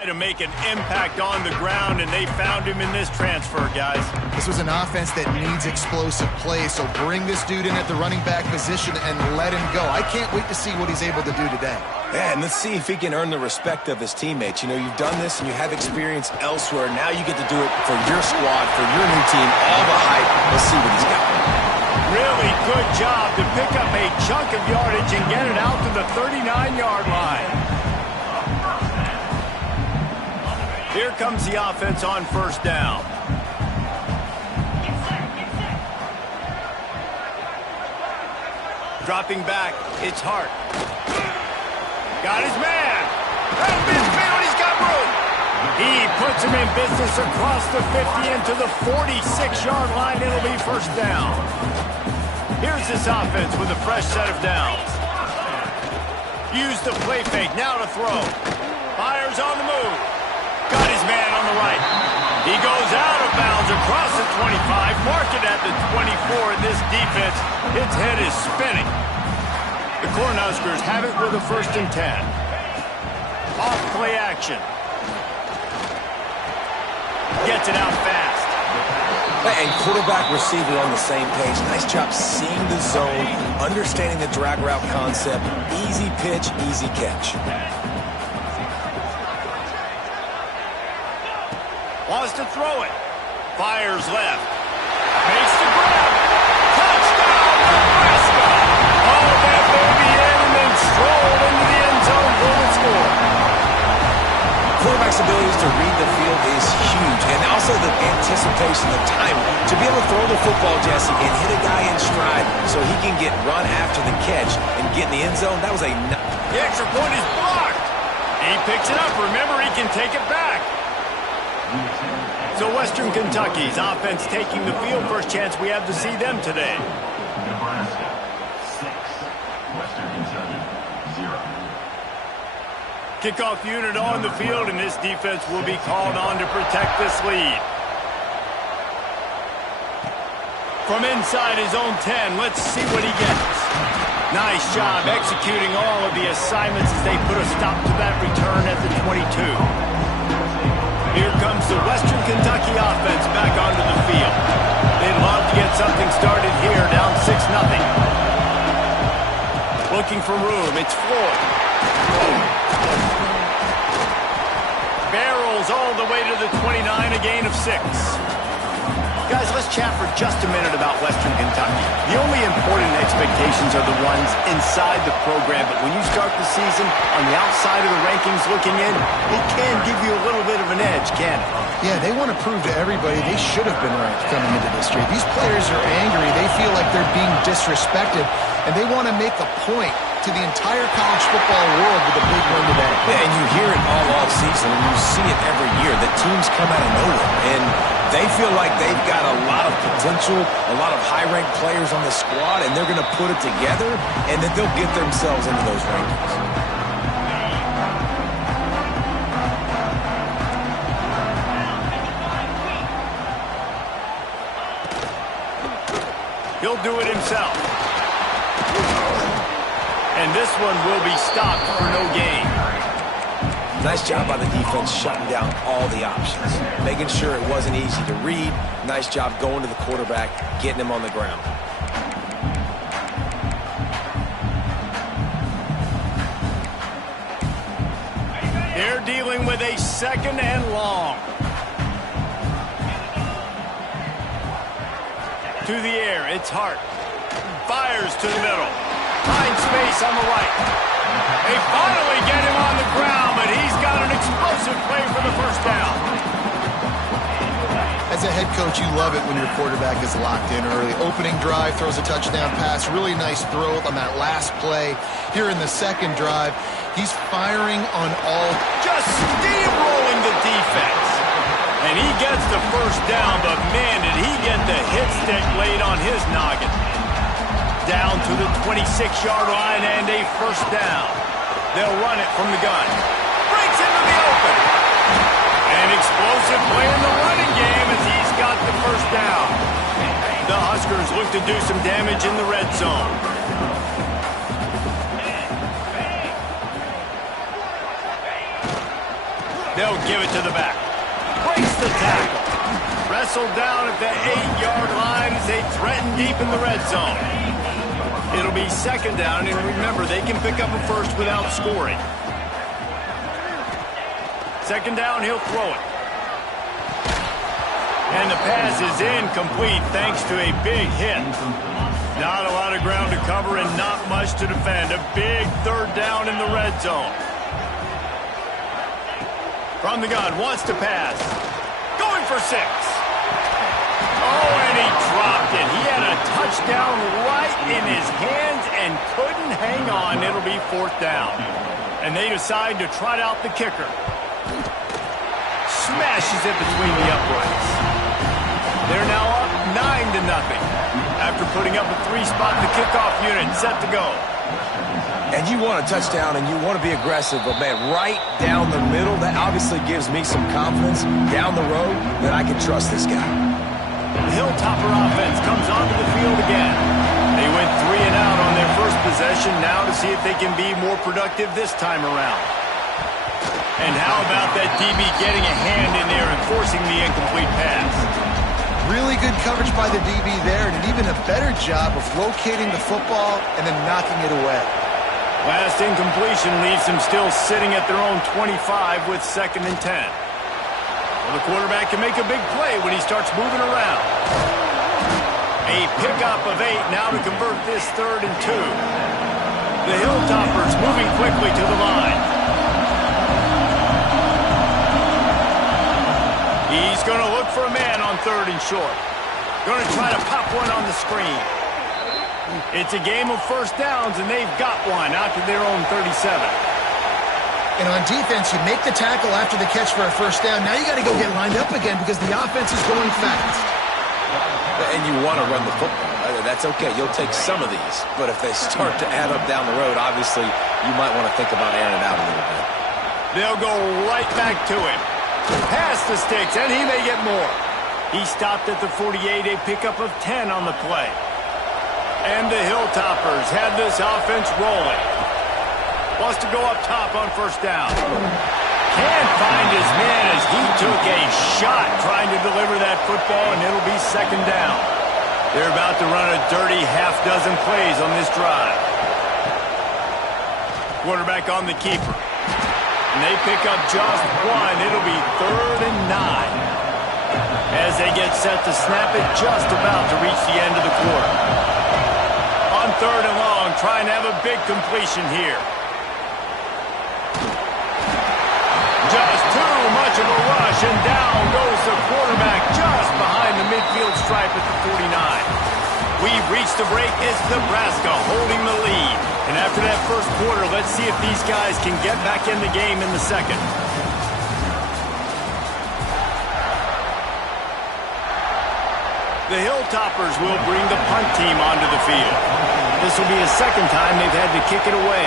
To make an impact on the ground, and they found him in this transfer, guys. This was an offense that needs explosive play, so bring this dude in at the running back position and let him go. I can't wait to see what he's able to do today. Yeah, and let's see if he can earn the respect of his teammates. You know, you've done this and you have experience elsewhere. Now you get to do it for your squad, for your new team, all the hype. Let's see what he's got. Really good job to pick up a chunk of yardage and get it out to the 39-yard line. Here comes the offense on first down. Dropping back, it's Hart. Got his man. Out of midfield, he's got room. He puts him in business across the 50 into the 46-yard line. It'll be first down. Here's this offense with a fresh set of downs. Use the play fake, now to throw. Fires on the move. Got his man on the right. He goes out of bounds across the 25, mark it at the 24, and this defense, its head is spinning. The Cornhuskers have it with a 1st and 10. Off play action. Gets it out fast. And quarterback, receiver on the same page. Nice job seeing the zone, understanding the drag route concept. Easy pitch, easy catch. Wants to throw it. Fires left. Makes the grab. Touchdown, Nebraska! Oh, that baby in and then strolled into the end zone for the score. Quarterback's abilities to read the field is huge, and also the anticipation, the time to be able to throw the football, Jesse, and hit a guy in stride so he can get run after the catch and get in the end zone. That was a... The extra point is blocked. He picks it up. Remember, he can take it back. So Western Kentucky's offense taking the field. First chance we have to see them today. Nebraska 6, Western Kentucky 0. Kickoff unit on the field, and this defense will be called on to protect this lead. From inside his own 10, let's see what he gets. Nice job executing all of the assignments as they put a stop to that return at the 22. Here comes the Western Kentucky offense back onto the field. They'd love to get something started here, down 6-0. Looking for room, it's Floyd. Barrels all the way to the 29, a gain of 6. Guys, let's chat for just a minute about Western Kentucky. The only important expectations are the ones inside the program, but when you start the season on the outside of the rankings looking in, it can give you a little bit of an edge, can't it? Yeah, they want to prove to everybody they should have been ranked coming into this year. These players are angry. They feel like they're being disrespected, and they want to make a point to the entire college football world with a big win today. Yeah, and you hear it all off season, and you see it every year. The teams come out of nowhere, and they feel like they've got a lot of potential, a lot of high-ranked players on the squad, and they're going to put it together, and then they'll get themselves into those rankings. He'll do it himself. And this one will be stopped for no gain. Nice job by the defense shutting down all the options, making sure it wasn't easy to read. Nice job going to the quarterback, getting him on the ground. They're dealing with a 2nd and long. To the air, it's Hart. Fires to the middle. Finds space on the right. They finally get him on the ground, but he's got an explosive play for the first down. As a head coach, you love it when your quarterback is locked in early. Opening drive, throws a touchdown pass. Really nice throw on that last play. Here in the 2nd drive, he's firing on all. Just steamrolling the defense. And he gets the first down, but man, did he get the hit stick laid on his noggin. Down to the 26-yard line and a first down. They'll run it from the gun. Breaks into the open. An explosive play in the running game as he's got the first down. The Huskers look to do some damage in the red zone. They'll give it to the back. Breaks the tackle. Wrestled down at the 8-yard line as they threaten deep in the red zone. It'll be second down, and remember, they can pick up a first without scoring. Second down, he'll throw it. And the pass is incomplete thanks to a big hit. Not a lot of ground to cover and not much to defend. A big third down in the red zone. From the gun, wants to pass. Going for 6. Oh, and he dropped it. He had a touchdown right in his hands and couldn't hang on. It'll be fourth down. And they decide to trot out the kicker. Smashes it between the uprights. They're now up 9-0 after putting up a 3-spot in the kickoff unit, set to go. And you want a touchdown and you want to be aggressive, but man, right down the middle, that obviously gives me some confidence down the road that I can trust this guy. The Hilltopper offense comes onto the field again. They went 3 and out on their first possession, now to see if they can be more productive this time around. And how about that DB getting a hand in there and forcing the incomplete pass? Really good coverage by the DB there, and even a better job of locating the football and then knocking it away. Last incompletion leaves them still sitting at their own 25 with 2nd and 10. Well, the quarterback can make a big play when he starts moving around. A pickup of 8 now to convert this 3rd and 2. The Hilltoppers moving quickly to the line. He's going to look for a man on 3rd and short. Going to try to pop one on the screen. It's a game of first downs, and they've got one out to their own 37. And on defense, you make the tackle after the catch for a first down. Now you got to go get lined up again because the offense is going fast. And you want to run the football. That's okay. You'll take some of these. But if they start to add up down the road, obviously, you might want to think about airing it out a little bit. They'll go right back to him. Past the sticks, and he may get more. He stopped at the 48, a pickup of 10 on the play. And the Hilltoppers have this offense rolling. Wants to go up top on first down. Can't find his man as he took a shot trying to deliver that football, and it'll be second down. They're about to run a dirty half-dozen plays on this drive. Quarterback on the keeper. And they pick up just 1. It'll be 3rd and 9. As they get set to snap it, just about to reach the end of the quarter. On 3rd and long, trying to have a big completion here. Just too much of a rush, and down goes the quarterback just behind the midfield stripe at the 49. We've reached the break. It's Nebraska holding the lead. And after that first quarter, let's see if these guys can get back in the game in the second. The Hilltoppers will bring the punt team onto the field. This will be the second time they've had to kick it away.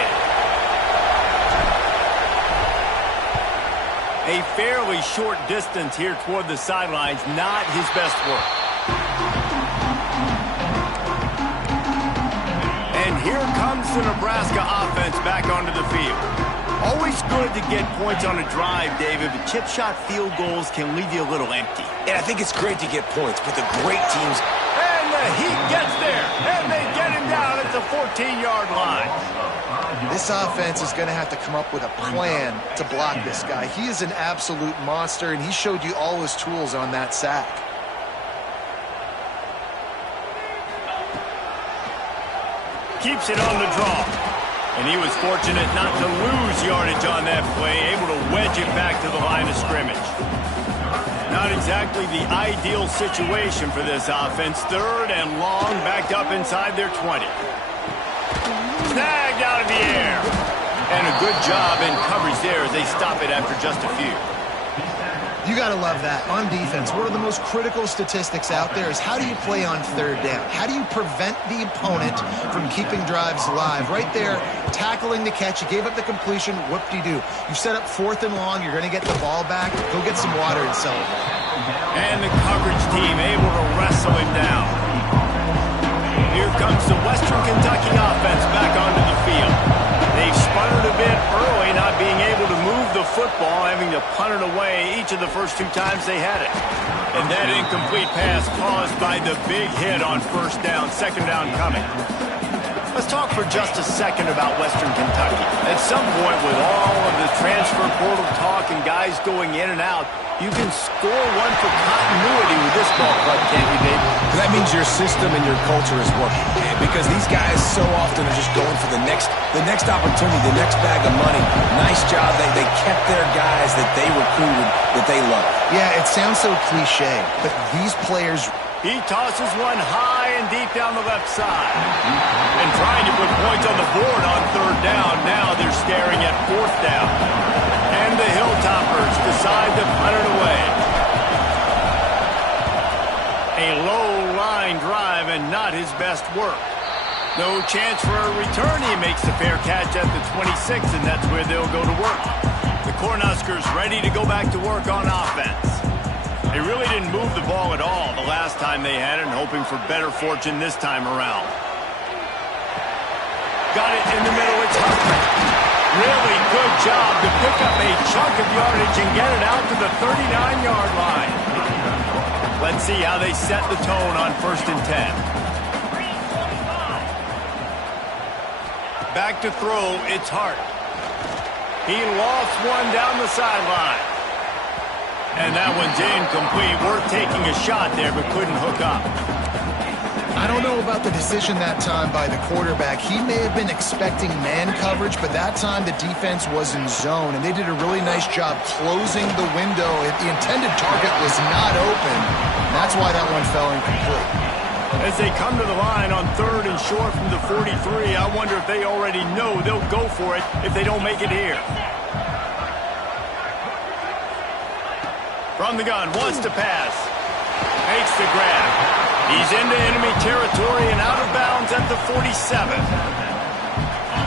A fairly short distance here toward the sidelines, not his best work. And here comes the Nebraska offense back onto the field. Always good to get points on a drive, David, but chip shot field goals can leave you a little empty. And I think it's great to get points, but the great teams... And the Heat gets there, and they get him down at the 14-yard line. This offense is going to have to come up with a plan to block this guy. He is an absolute monster, and he showed you all his tools on that sack. Keeps it on the draw. And he was fortunate not to lose yardage on that play, able to wedge it back to the line of scrimmage. Not exactly the ideal situation for this offense. 3rd and long, backed up inside their 20. Snagged out of the air. And a good job in coverage there as they stop it after just a few. You got to love that. On defense, one of the most critical statistics out there is how do you play on 3rd down? How do you prevent the opponent from keeping drives alive? Right there, tackling the catch. You gave up the completion. Whoop-de-doo. You set up 4th and long. You're going to get the ball back. Go get some water and celebrate. And the coverage team able to wrestle him down. Here comes the Western Kentucky offense back onto the field. They've sputtered a bit early, not being able to move the football, having to punt it away each of the first 2 times they had it. And that incomplete pass caused by the big hit on first down, second down coming. Let's talk for just a second about Western Kentucky. At some point, with all of the transfer portal talk and guys going in and out, you can score one for continuity with this ball club, can't you, Dave? That means your system and your culture is working, man, because these guys so often are just going for the next opportunity, the next bag of money. Nice job. They kept their guys that they recruited, that they love. Yeah, it sounds so cliche, but these players... He tosses one high and deep down the left side. And trying to put points on the board on third down. Now they're staring at fourth down. And the Hilltoppers decide to punt it away. A low-line drive and not his best work. No chance for a return. He makes the fair catch at the 26, and that's where they'll go to work. The Cornhuskers ready to go back to work on offense. They really didn't move the ball at all the last time they had it, and hoping for better fortune this time around. Got it in the middle. It's Huffman. Really good job to pick up a chunk of yardage and get it out to the 39-yard line. Let's see how they set the tone on 1st and 10. Back to throw. It's Hart. He lost one down the sideline. And that one's incomplete. Worth taking a shot there, but couldn't hook up. I don't know about the decision that time by the quarterback. He may have been expecting man coverage, but that time the defense was in zone, and they did a really nice job closing the window. The intended target was not open. That's why that one fell incomplete. As they come to the line on 3rd and short from the 43, I wonder if they already know they'll go for it if they don't make it here. From the gun, wants to pass. Makes the grab. He's into enemy territory and out of bounds at the 47.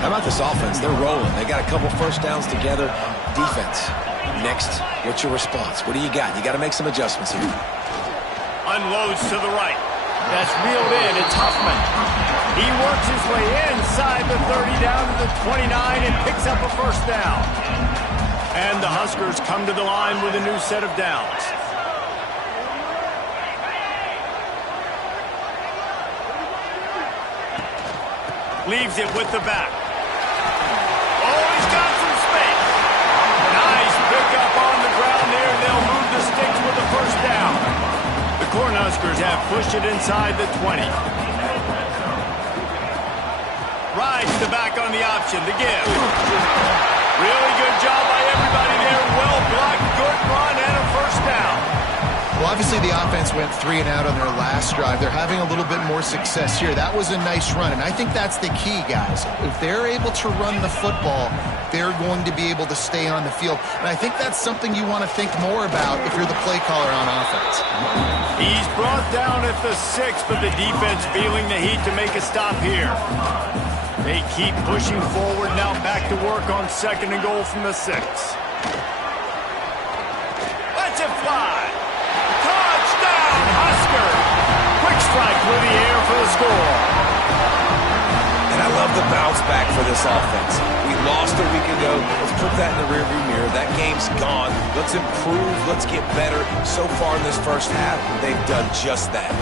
How about this offense? They're rolling. They got a couple first downs together. Defense. Next, what's your response? What do you got? You got to make some adjustments here. Unloads to the right. That's reeled in. It's Huffman. He works his way inside the 30 down to the 29 and picks up a first down. And the Huskers come to the line with a new set of downs. Leaves it with the back. Oh, he's got some space. Nice pickup on the ground there. They'll move the sticks with the first down. The Cornhuskers have pushed it inside the 20. Rides the back on the option. The give. Really good job by everybody there. Well blocked, good run, and a first down. Well, obviously the offense went 3 and out on their last drive. They're having a little bit more success here. That was a nice run, and I think that's the key, guys. If they're able to run the football, they're going to be able to stay on the field. And I think that's something you want to think more about if you're the play caller on offense. He's brought down at the 6, but the defense feeling the heat to make a stop here. They keep pushing forward, now back to work on 2nd and goal from the 6. Let's it fly. Touchdown, Husker. Quick strike through the air for the score. And I love the bounce back for this offense. We lost a week ago. Let's put that in the rearview mirror. That game's gone. Let's improve. Let's get better. So far in this first half, they've done just that.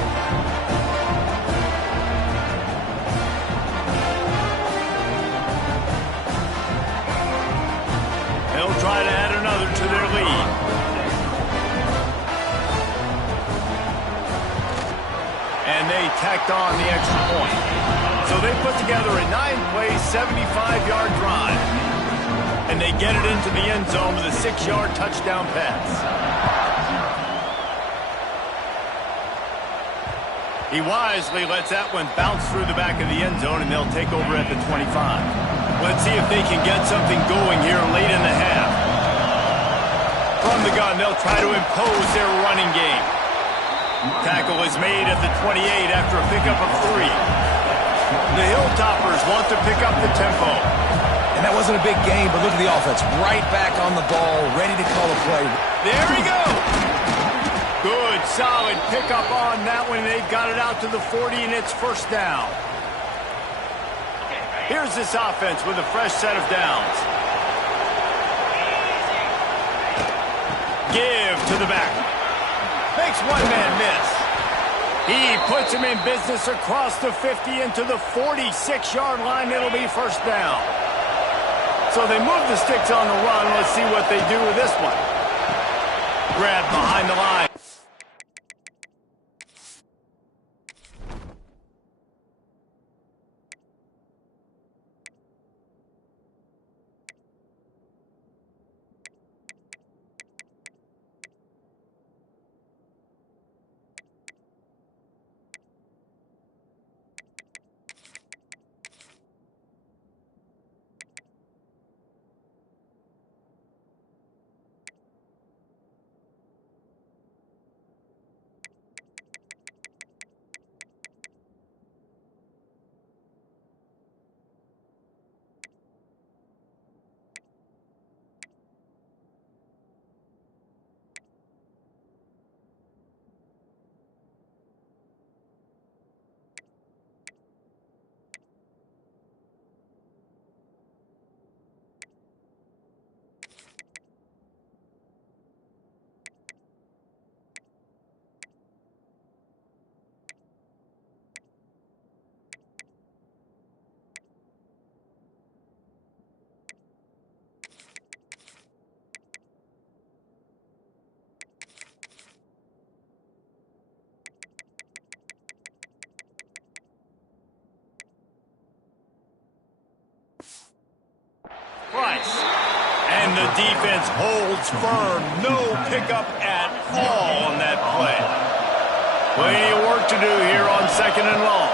They'll try to add another to their lead. And they tacked on the extra point. So they put together a 9-play, 75-yard drive. And they get it into the end zone with a 6-yard touchdown pass. He wisely lets that one bounce through the back of the end zone, and they'll take over at the 25. Let's see if they can get something going here late in the half. From the gun, they'll try to impose their running game. Tackle is made at the 28 after a pickup of 3. The Hilltoppers want to pick up the tempo. And that wasn't a big game, but look at the offense. Right back on the ball, ready to call a play. There he goes. Good, solid pickup on that one. They've got it out to the 40, and it's first down. Here's this offense with a fresh set of downs. give to the back. Makes one man miss. He puts him in business across the 50 into the 46-yard line. It'll be first down. So they move the sticks on the run. Let's see what they do with this one. Grab behind the line. And the defense holds firm. No pickup at all on that play. Plenty of work to do here on 2nd and long.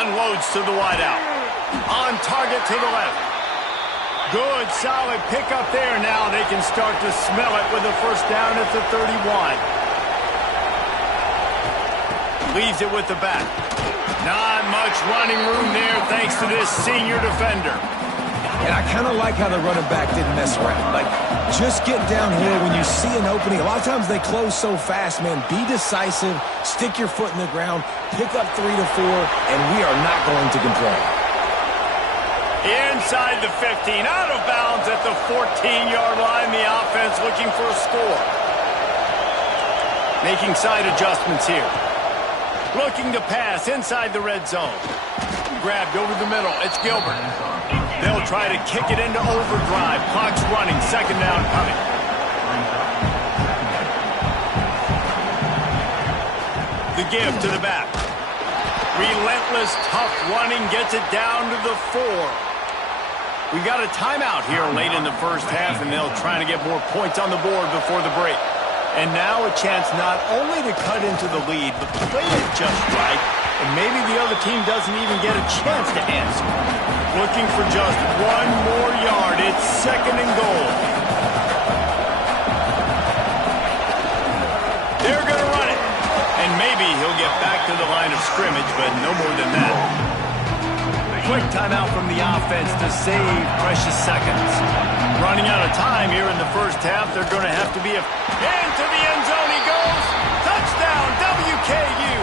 Unloads to the wideout. On target to the left. Good, solid pickup there. Now they can start to smell it with a first down at the 31. Leaves it with the back. Not much running room there thanks to this senior defender. And I kind of like how the running back didn't mess around. Like, just get downhill when you see an opening. A lot of times they close so fast, man. Be decisive, stick your foot in the ground, pick up 3 to 4, and we are not going to complain. Inside the 15, out of bounds at the 14-yard line. The offense looking for a score. Making side adjustments here. Looking to pass inside the red zone. Grabbed over the middle. It's Gilbert. They'll try to kick it into overdrive. Clock's running. 2nd down coming. The give to the back. Relentless, tough running. Gets it down to the 4. We got a timeout here late in the first half, and they'll try to get more points on the board before the break. And now a chance not only to cut into the lead, but play it just right, and maybe the other team doesn't even get a chance to answer. Looking for just one more yard. It's 2nd and goal. They're going to run it. And maybe he'll get back to the line of scrimmage, but no more than that. Quick timeout from the offense to save precious seconds. Running out of time here in the first half. They're going to have to be into the end zone he goes. Touchdown, WKU.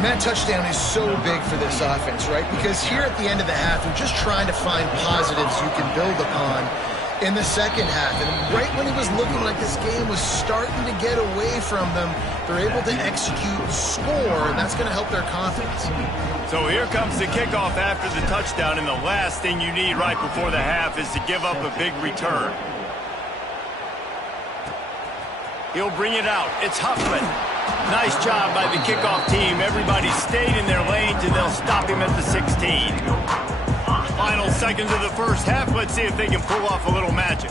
And that touchdown is so big for this offense, right? Because here at the end of the half, you're just trying to find positives you can build upon in the second half. And right when it was looking like this game was starting to get away from them, they're able to execute, score, and that's going to help their confidence. So here comes the kickoff after the touchdown, and the last thing you need right before the half is to give up a big return. He'll bring it out. It's Huffman. Nice job by the kickoff team. Everybody stayed in their lanes, and they'll stop him at the 16. Final seconds of the first half. Let's see if they can pull off a little magic.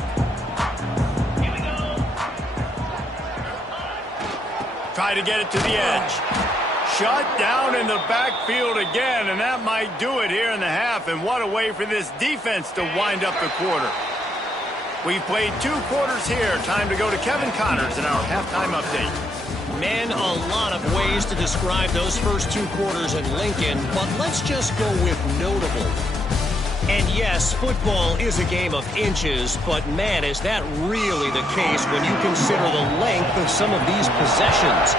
Try to get it to the edge. Shut down in the backfield again, and that might do it here in the half. And what a way for this defense to wind up the quarter. We've played 2 quarters here. Time to go to Kevin Connors in our halftime update. Man, a lot of ways to describe those first 2 quarters in Lincoln, but let's just go with notable. And yes, football is a game of inches, but man, is that really the case when you consider the length of some of these possessions.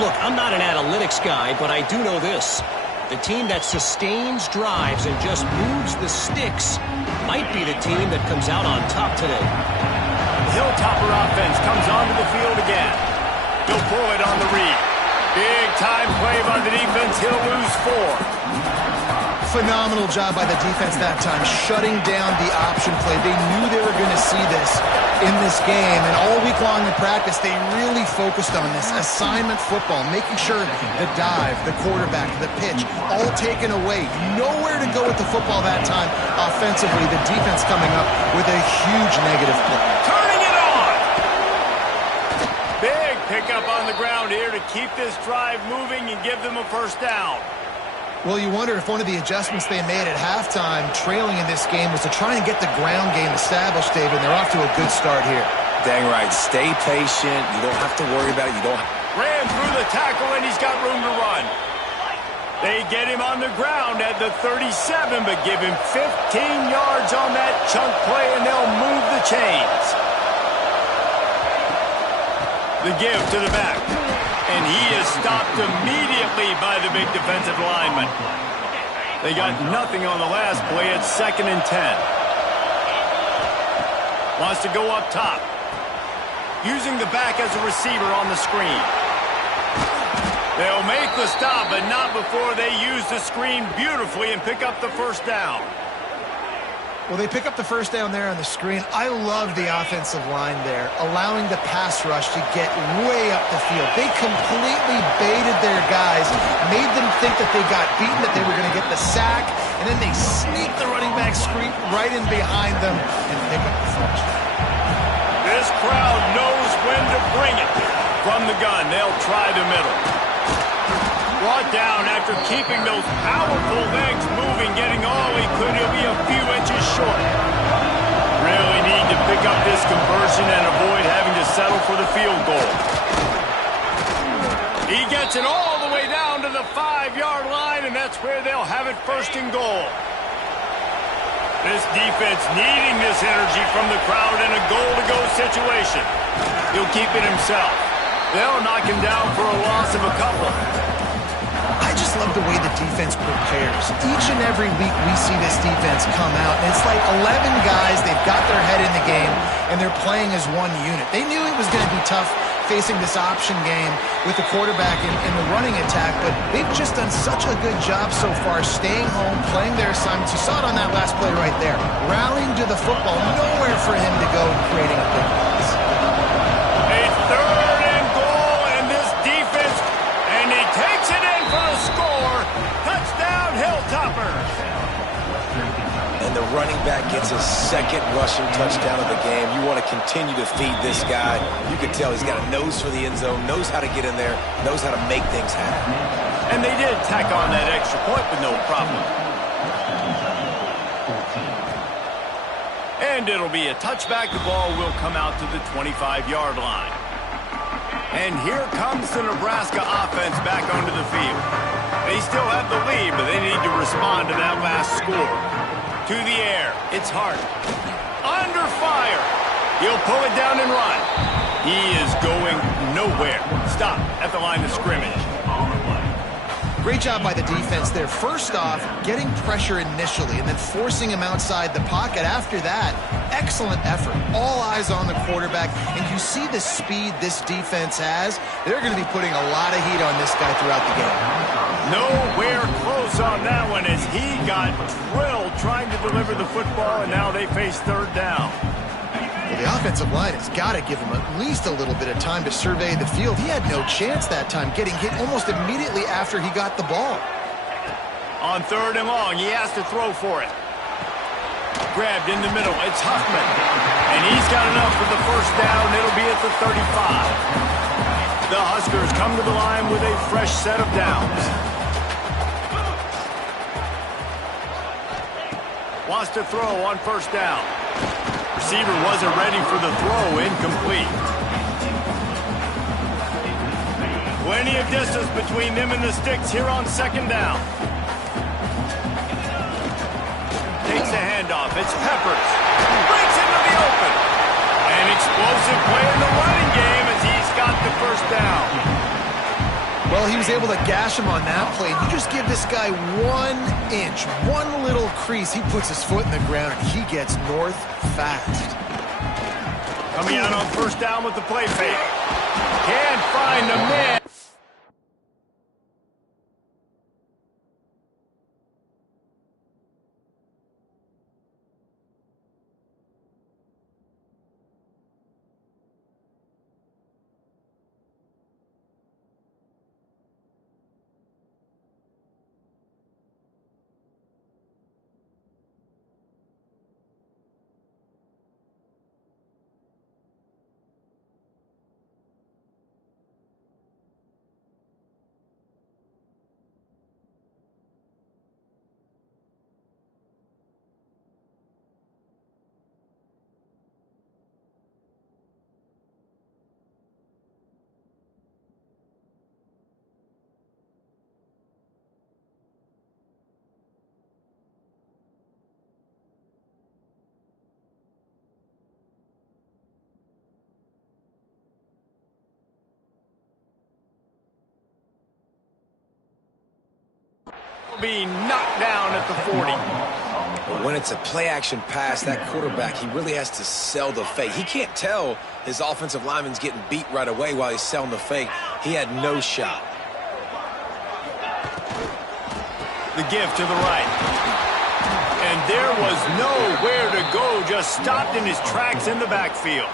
Look, I'm not an analytics guy, but I do know this. The team that sustains drives and just moves the sticks might be the team that comes out on top today. Hilltopper offense comes onto the field again. He'll pull it on the read. Big time play by the defense. He'll lose 4. Phenomenal job by the defense that time, shutting down the option play. They knew they were going to see this in this game, and all week long in practice, they really focused on this assignment football, making sure the dive, the quarterback, the pitch, all taken away. Nowhere to go with the football that time offensively. The defense coming up with a huge negative play. Turning it on! Big pickup on the ground here to keep this drive moving and give them a first down. Well, you wonder if one of the adjustments they made at halftime, trailing in this game, was to try and get the ground game established, David. They're off to a good start here. Dang right. Stay patient. You don't have to worry about it. You don't. Ran through the tackle, and he's got room to run. They get him on the ground at the 37, but give him 15 yards on that chunk play, and they'll move the chains. The give to the back. And he is stopped immediately by the big defensive lineman. They got nothing on the last play. It's 2nd and 10. Wants to go up top. Using the back as a receiver on the screen. They'll make the stop, but not before they use the screen beautifully and pick up the first down. Well, they pick up the first down there on the screen. I love the offensive line there, allowing the pass rush to get way up the field. They completely baited their guys, made them think that they got beaten, that they were going to get the sack, and then they sneak the running back screen right in behind them and pick up the first. This crowd knows when to bring it. From the gun, they'll try the middle. Brought down after keeping those powerful legs moving, getting all he could. He'll be a few inches short. Really need to pick up this conversion and avoid having to settle for the field goal. He gets it all the way down to the 5-yard line, and that's where they'll have it 1st and goal. This defense needing this energy from the crowd in a goal-to-go situation. He'll keep it himself. They'll knock him down for a loss of a couple. I just love the way the defense prepares. Each and every week we see this defense come out, and it's like 11 guys, they've got their head in the game, and they're playing as one unit. They knew it was going to be tough facing this option game with the quarterback in the running attack, but they've just done such a good job so far staying home, playing their assignments. You saw it on that last play right there. Rallying to the football, nowhere for him to go and creating a big pass. A 3rd and goal, and this defense, and he takes it in for the score. Touchdown, Hilltoppers. And the running back gets his 2nd rushing touchdown of the game. You want to continue to feed this guy. You can tell he's got a nose for the end zone, knows how to get in there, knows how to make things happen. And they did tack on that extra point with no problem. And it'll be a touchback. The ball will come out to the 25-yard line. And here comes the Nebraska offense back onto the field. They still have the lead, but they need to respond to that last score. To the air. It's Hart. Under fire. He'll pull it down and run. He is going nowhere. Stop at the line of scrimmage. Great job by the defense there. First off, getting pressure initially and then forcing him outside the pocket. After that, excellent effort. All eyes on the quarterback. And you see the speed this defense has. They're going to be putting a lot of heat on this guy throughout the game. Nowhere close on that one as he got drilled trying to deliver the football, and now they face 3rd down. Well, the offensive line has got to give him at least a little bit of time to survey the field. He had no chance that time, getting hit almost immediately after he got the ball. On 3rd and long, he has to throw for it. Grabbed in the middle. It's Huffman. And he's got enough for the first down. It'll be at the 35. The Huskers come to the line with a fresh set of downs. Wants to throw on 1st down. Receiver wasn't ready for the throw. Incomplete. Plenty of distance between them and the sticks here on 2nd down. Takes a handoff. It's Peppers. Breaks into the open. An explosive play in the running game as he's got the first down. Well, he was able to gash him on that play. You just give this guy 1 inch, one little crease, he puts his foot in the ground, and he gets north fast. Coming out on first down with the play fake. Can't find the man. Be knocked down at the 40. But when it's a play-action pass, that quarterback, he really has to sell the fake. He can't tell his offensive lineman's getting beat right away while he's selling the fake. He had no shot. The give to the right. And there was nowhere to go, just stopped in his tracks in the backfield.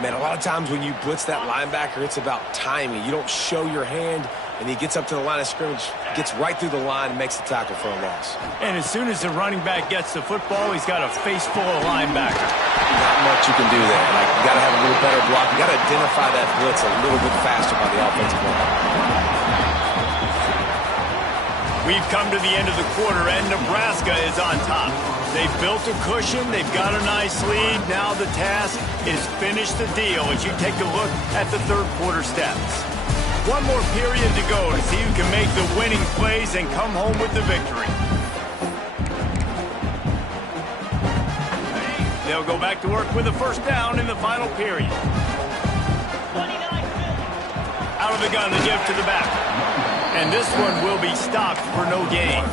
Man, a lot of times when you blitz that linebacker, it's about timing. You don't show your hand, and he gets up to the line of scrimmage, gets right through the line, and makes the tackle for a loss. And as soon as the running back gets the football, he's got a face full of linebacker. Not much you can do there. Like, you got to have a little better block. You got to identify that blitz a little bit faster by the offensive line. We've come to the end of the quarter, and Nebraska is on top. They've built a cushion. They've got a nice lead. Now the task is finish the deal as you take a look at the third quarter stats. One more period to go to see who can make the winning plays and come home with the victory. They'll go back to work with a first down in the final period. Out of the gun, the give to the back. And this one will be stopped for no gain.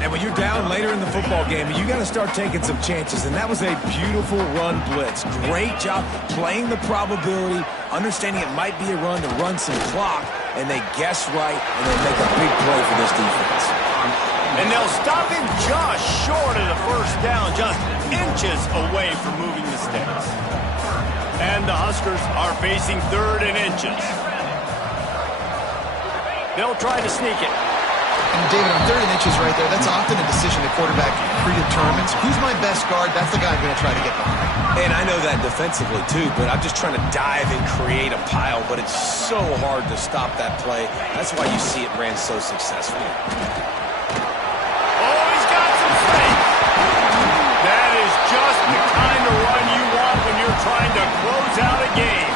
And when you're down later in the football game, you got to start taking some chances. And that was a beautiful run blitz. Great job playing the probability, understanding it might be a run to run some clock, and they guess right, and they make a big play for this defense. And they'll stop him just short of the first down, just inches away from moving the sticks. And the Huskers are facing third and inches. They'll try to sneak it. And David, on third and inches right there, that's often a decision the quarterback predetermines. Who's my best guard? That's the guy I'm going to try to get behind. And I know that defensively, too, but I'm just trying to dive and create a pile, but it's so hard to stop that play. That's why you see it ran so successfully. Oh, he's got some space. That is just the kind of run you want when you're trying to close out a game.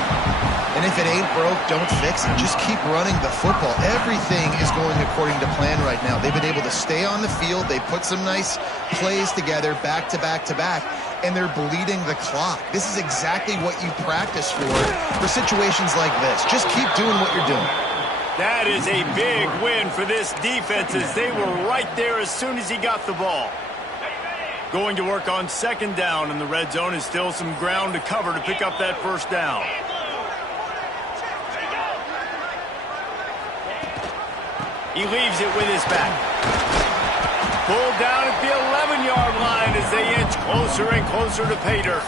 And if it ain't broke, don't fix it. Just keep running the football. Everything is going according to plan right now. They've been able to stay on the field. They put some nice plays together back to back to back, and they're bleeding the clock. This is exactly what you practice for situations like this. Just keep doing what you're doing. That is a big win for this defense as they were right there as soon as he got the ball. Going to work on second down, and the red zone is still some ground to cover to pick up that first down. He leaves it with his back. Pulled down at the 11-yard line as they inch closer and closer to pay dirt.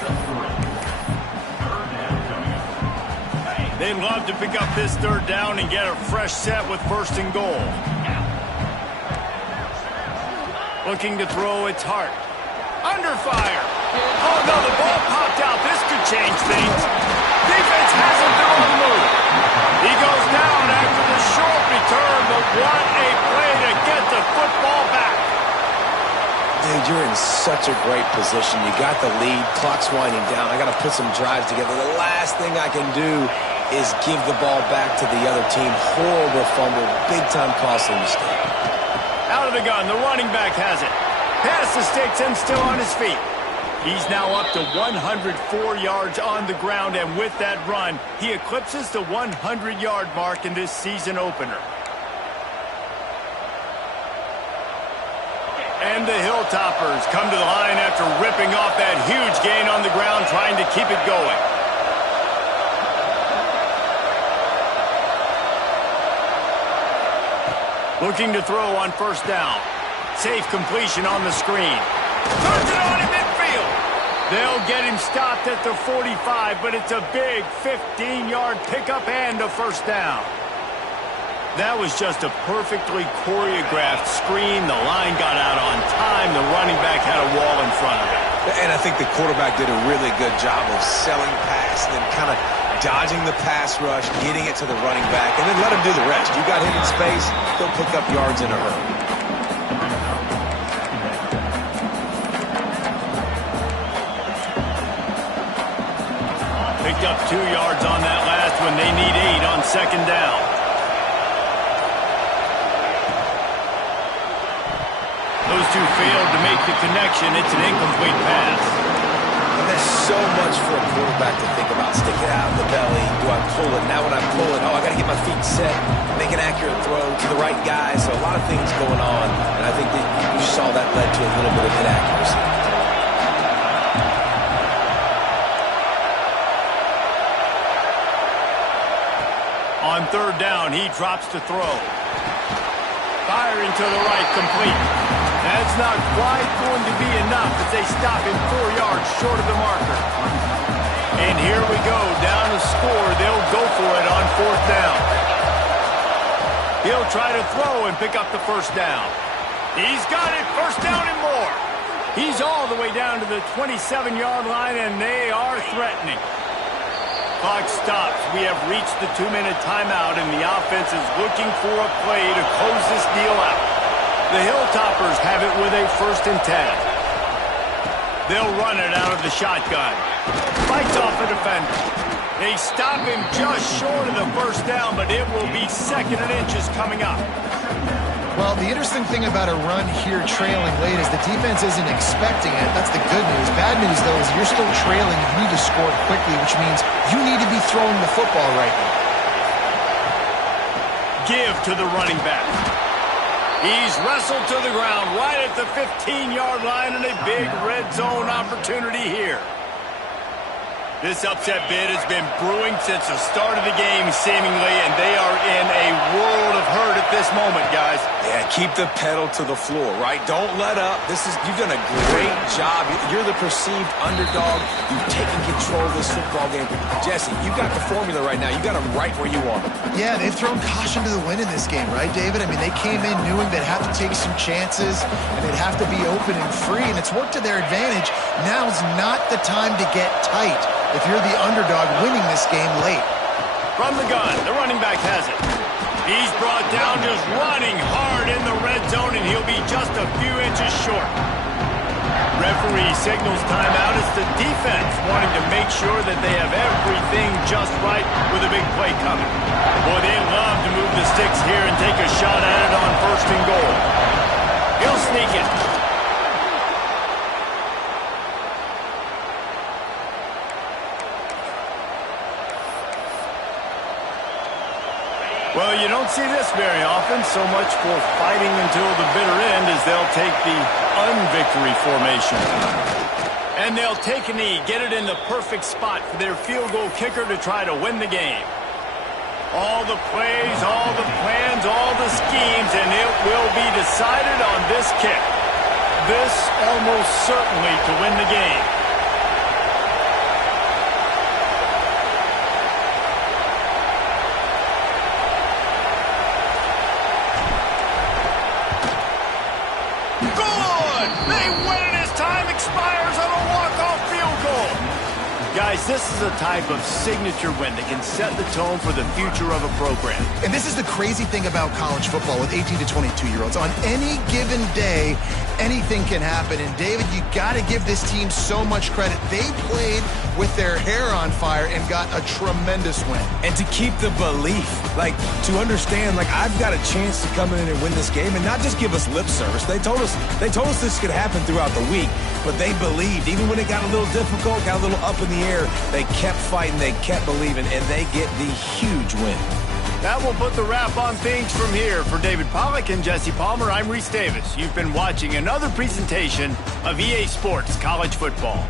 They'd love to pick up this third down and get a fresh set with first and goal. Looking to throw, it's Hart. Under fire. Oh, no, the ball popped out. This could change things. Defense hasn't been on the move. He goes down after the short return, but what a play to get the football back. Dude, you're in such a great position. You got the lead. Clock's winding down. I got to put some drives together. The last thing I can do is give the ball back to the other team. Horrible fumble. Big-time costly mistake. Out of the gun. The running back has it. Pass to Sticks and still on his feet. He's now up to 104 yards on the ground, and with that run, he eclipses the 100-yard mark in this season opener. And the Hilltoppers come to the line after ripping off that huge gain on the ground, trying to keep it going. Looking to throw on first down. Safe completion on the screen. Turns it on in midfield. They'll get him stopped at the 45, but it's a big 15-yard pickup and a first down. That was just a perfectly choreographed screen. The line got out on time. The running back had a wall in front of him. And I think the quarterback did a really good job of selling pass and then kind of dodging the pass rush, getting it to the running back, and then let him do the rest. You got him in space, he'll pick up yards in a hurry. Picked up 2 yards on that last one. They need 8 on second down. Those two failed to make the connection. It's an incomplete pass. And there's so much for a quarterback to think about. Stick it out in the belly. Do I pull it? Now when I pull it, I got to get my feet set, make an accurate throw to the right guy. So a lot of things going on, and I think that you saw that led to a little bit of inaccuracy. On third down, he drops to throw. Firing to the right, complete. That's not quite going to be enough as they stop him 4 yards short of the marker. And here we go, down to score. They'll go for it on fourth down. He'll try to throw and pick up the first down. He's got it, first down and more. He's all the way down to the 27-yard line, and they are threatening. Clock stops. We have reached the 2-minute timeout, and the offense is looking for a play to close this deal out. The Hilltoppers have it with a 1st and 10. They'll run it out of the shotgun. Fights off a defender. They stop him just short of the first down, but it will be 2nd and inches coming up. Well, the interesting thing about a run here trailing late is the defense isn't expecting it. That's the good news. Bad news, though, is you're still trailing. You need to score quickly, which means you need to be throwing the football right now. Give to the running back. He's wrestled to the ground right at the 15-yard line, and a big red zone opportunity here. This upset bid has been brewing since the start of the game, seemingly, and they are in a world of hurt at this moment, guys. Yeah, keep the pedal to the floor, right? Don't let up. You've done a great job. You're the perceived underdog. You've taken control of this football game. Jesse, you got the formula right now. You got them right where you want them. Yeah, they've thrown caution to the wind in this game, right, David? I mean, they came in knowing they'd have to take some chances, and they'd have to be open and free, and it's worked to their advantage. Now's not the time to get tight if you're the underdog winning this game late. From the gun, the running back has it. He's brought down just running hard in the red zone, and he'll be just a few inches short. Referee signals timeout. It's the defense wanting to make sure that they have everything just right with a big play coming. Boy, they love to move the sticks here and take a shot at it on 1st and goal. He'll sneak it. Well, you don't see this very often. So much for fighting until the bitter end as they'll take the unvictory formation. And they'll take a knee, get it in the perfect spot for their field goal kicker to try to win the game. All the plays, all the plans, all the schemes, and it will be decided on this kick. This almost certainly to win the game. Guys, this is a type of signature win that can set the tone for the future of a program. And this is the crazy thing about college football with 18 to 22-year-olds. On any given day, anything can happen. And, David, you got to give this team so much credit. They played with their hair on fire and got a tremendous win. And to keep the belief, like, to understand, like, I've got a chance to come in and win this game and not just give us lip service. They told us this could happen throughout the week, but they believed. Even when it got a little difficult, got a little up in the air, they kept fighting, they kept believing, and they get the huge win. That will put the wrap on things from here. For David Pollack and Jesse Palmer, I'm Reese Davis. You've been watching another presentation of EA Sports College Football.